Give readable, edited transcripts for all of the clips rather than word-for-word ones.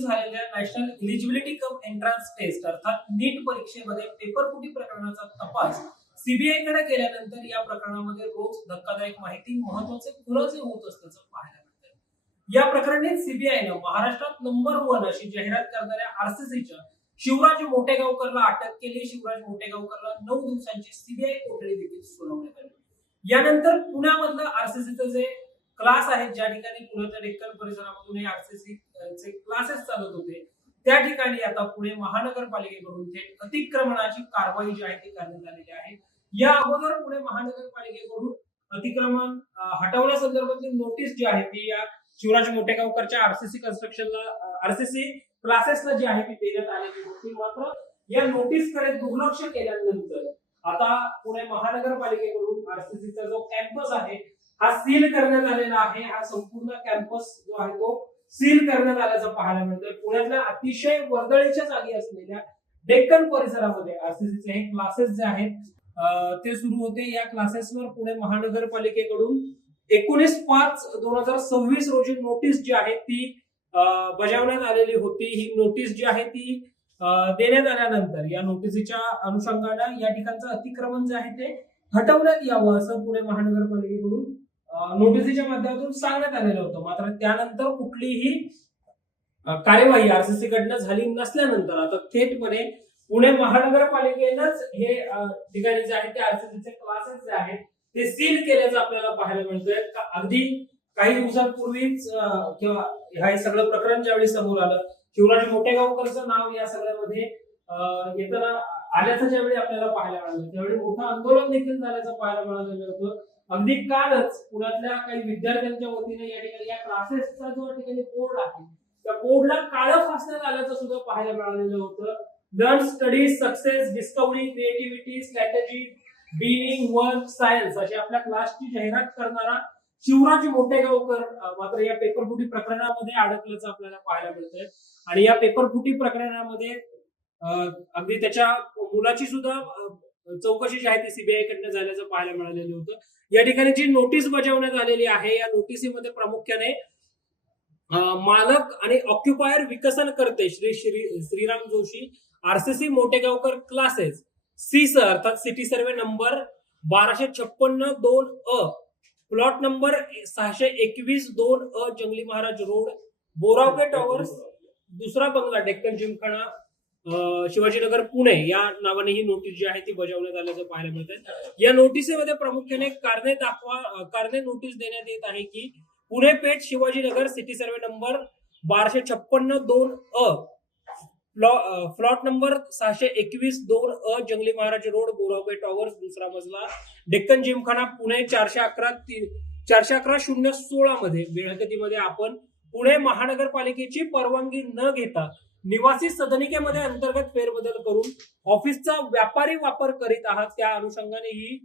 झालेल्या national eligibility cum entrance test अर्थात NEET परीक्षेमध्ये पेपरफुटी प्रकरणाचा तपास सीबीआय कडे केल्यानंतर या प्रकरणामध्ये रोज धक्कादायक माहिती महत्त्वाचे खुलासे होत असल्याचं पाहायला मिळतंय. या प्रकरणी सीबीआयनं महाराष्ट्रात नंबर 1 अशी जाहिरात करणाऱ्या आरसीसीच्या शिवराज मोटेगावकरला अटक केली. शिवराज मोटेगावकरला 9 दिवसांची सीबीआय कोठडी देखील सुनावण्यात आली. यानंतर पुण्यामधलं आरसीसीचं जे क्लास आहेत, ज्या ठिकाणी पुण्याच्या डेक्कन परिसरामधून हे आरसीसी चे क्लासेस चालत होते, त्या ठिकाणी आता पुणे महानगरपालिकेकडून थेट अतिक्रमणाची कारवाई जी आहे ती करण्यात आलेली आहे. या अगोदर पुणे महानगरपालिकेकडून अतिक्रमण हटवण्यासंदर्भातली नोटीस जी आहे ती या शिवराज मोटेगावकरच्या आरसीसी कन्स्ट्रक्शनला आरसीसी क्लासेसला जी आहे ती देण्यात आलेली होती. मात्र या नोटीसकडे दुर्लक्ष केल्यानंतर आता पुणे महानगरपालिकेकडून आरसीसीचा जो कॅम्पस आहे हा सील करण्यात आलेला आहे. हा संपूर्ण कॅम्पस जो आहे तो सील करण्यात आल्याचं पाहायला मिळतंय. पुण्यातल्या अतिशय वर्दळीच्या जागी असलेल्या डेक्कन परिसरामध्ये आरसीसीचे हे क्लासेस जे आहेत ते सुरू होते. या क्लासेसवर पुणे महानगरपालिकेकडून 19/5/2026 रोजी नोटीस जी आहे ती बजावण्यात आलेली होती. ही नोटीस जी आहे ती देण्यात आल्यानंतर या नोटीसीच्या अनुषंगाने या ठिकाणचं अतिक्रमण जे आहे ते हटवण्यात यावं असं पुणे महानगरपालिकेकडून नोटीसीच्या माध्यमातून सांगण्यात आलेलं होतं. मात्र त्यानंतर कुठलीही कार्यवाही आरसीसी कडनं झाली नसल्यानंतर आता थेटपणे पुणे महानगरपालिकेनंच हे ठिकाणी जे आहे ते आरसीसीचे क्लासेस जे आहेत ते सील केल्याचं आपल्याला पाहायला मिळतंय. अगदी काही दिवसांपूर्वीच किंवा हे सगळं प्रकरण ज्यावेळी समोर आलं, शिवराज मोटेगावकरचं नाव या सगळ्यामध्ये येताना आल्याचं ज्यावेळी आपल्याला पाहायला मिळालं, त्यावेळी मोठं आंदोलन देखील झाल्याचं पाहायला मिळालेलं होतं. अगदी कालच पुण्यातल्या काही विद्यार्थ्यांच्या वतीने या ठिकाणी या क्लासेसचा जो ठिकाणी बोर्ड आहे त्या बोर्डला काळं फासण्यात आल्याचं सुद्धा पाहायला मिळालेलं होतं. Learn, study, success, discovery, creativity, strategy, being, work, science अशी आपल्या क्लासची जाहिरात करणारा शिवराज मोटेगावकर मात्र या पेपरफुटी प्रकरणामध्ये अडकल्याचं आपल्याला पाहायला मिळतंय. आणि या पेपरफुटी प्रकरणामध्ये अगदी त्याच्या मुलाची सुद्धा चौकशी जी आहे ती सीबीआय कडनं झाल्याचं पाहायला मिळालेलं होतं. या ठिकाणी जी नोटीस बजावण्यात आलेली आहे या नोटिसीमध्ये प्रामुख्याने मालक आणि ऑक्युपायर विकसन करते Shriram Joshi RCC Motegaonkar classes C सर अर्थात city survey number 1256-2 plot number 621-2 Jangli Maharaj road, बोरावगे towers, दुसरा बंगला, डेक्कन जिमखाना, शिवाजीनगर, पुणे या नावाने ही नोटीस जी आहे ती बजावण्यात आल्याचं पाहायला मिळतंय. या नोटिसीमध्ये प्रामुख्याने कारणे नोटीस देण्यात येत आहे की Pune Peth Shivajinagar city survey number 1256-2 plot number 621-2 Jangli Maharaj road, बोरावगे towers, दुसरा मजला, डेक्कन जिमखाना, पुणे 411-016 मध्ये वेळापत्रकामध्ये आपण पुणे महानगरपालिकेची परवानगी न घेता निवासी सदनिकेमध्ये अंतर्गत फेरबदल करून ऑफिसचा व्यापारी वापर करीत आहात. त्या अनुषंगाने ही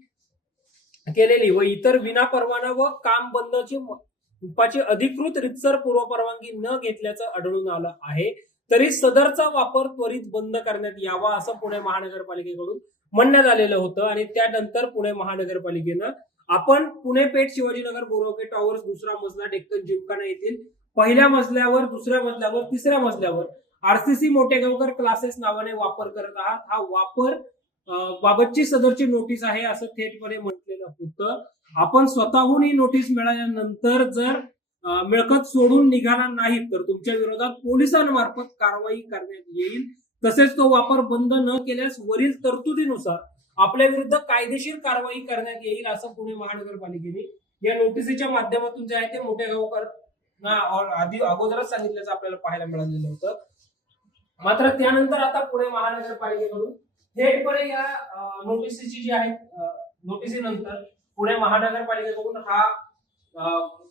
केलेली व इतर विनापरवाना व काम बंदची अधिकृत रितसर पूर्वपरवानगी न घेतल्याचं आढळून आलं आहे. तरी सदरचा वापर त्वरित बंद करण्यात यावा असं पुणे महानगरपालिकेकडून म्हणण्यात आलेलं होतं. आणि त्यानंतर पुणे महानगरपालिकेनं आपण पुणे पेठ शिवाजीनगर बोरावगे टॉवर्स, दुसरा मजला, डेक्कन जिमखाना येथील पहिल्या मजल्यावर, दुसऱ्या मजल्यावर, तिसऱ्या मजल्यावर आरसीसी मोटेगावकर क्लासेस नावाने वापर करत आहात. हा वापर बाबतची सदरची नोटीस आहे असं थेटपणे म्हटलेलं होतं. आपण स्वतःहून ही नोटीस मिळाल्यानंतर जर मिळकत सोडून निघाला नाही तर तुमच्या विरोधात पोलिसांमार्फत कारवाई करण्यात येईल. तसेच तो वापर बंद न केल्यास वरील तरतुदीनुसार आपल्या विरुद्ध कायदेशीर कारवाई करण्यात येईल असं पुणे महानगरपालिकेने या नोटिसीच्या माध्यमातून जे आहे ते मोटेगावकर आधी अगोदरच सांगितल्याचं आपल्याला पाहायला मिळालेलं होतं. मात्र त्यानंतर आता पुणे महानगरपालिकेकडून थेटपणे या नोटिसीची जी आहे नोटिसीनंतर पुणे महानगरपालिकेकडून हा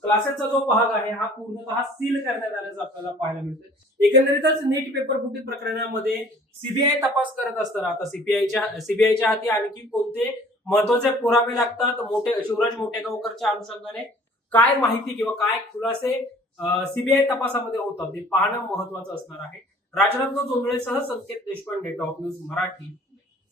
क्लासेसचा जो भाग आहे हा पूर्णतः सील करण्यात आल्याचं आपल्याला पाहायला मिळतं. एकंदरीतच नीट पेपरफुटी प्रकरणामध्ये सीबीआय तपास करत असताना आता सीबीआयच्या हाती आणखी कोणते महत्वाचे पुरावे लागतात, शिवराज मोटेगावकरच्या अनुषंगाने काय माहिती किंवा काय खुलासे सीबीआय तपासामध्ये होतात ते पाहणं महत्वाचं असणार आहे. राजरत्न जोंधळेसह संकेत देशपांडे, टॉप न्यूज मराठी.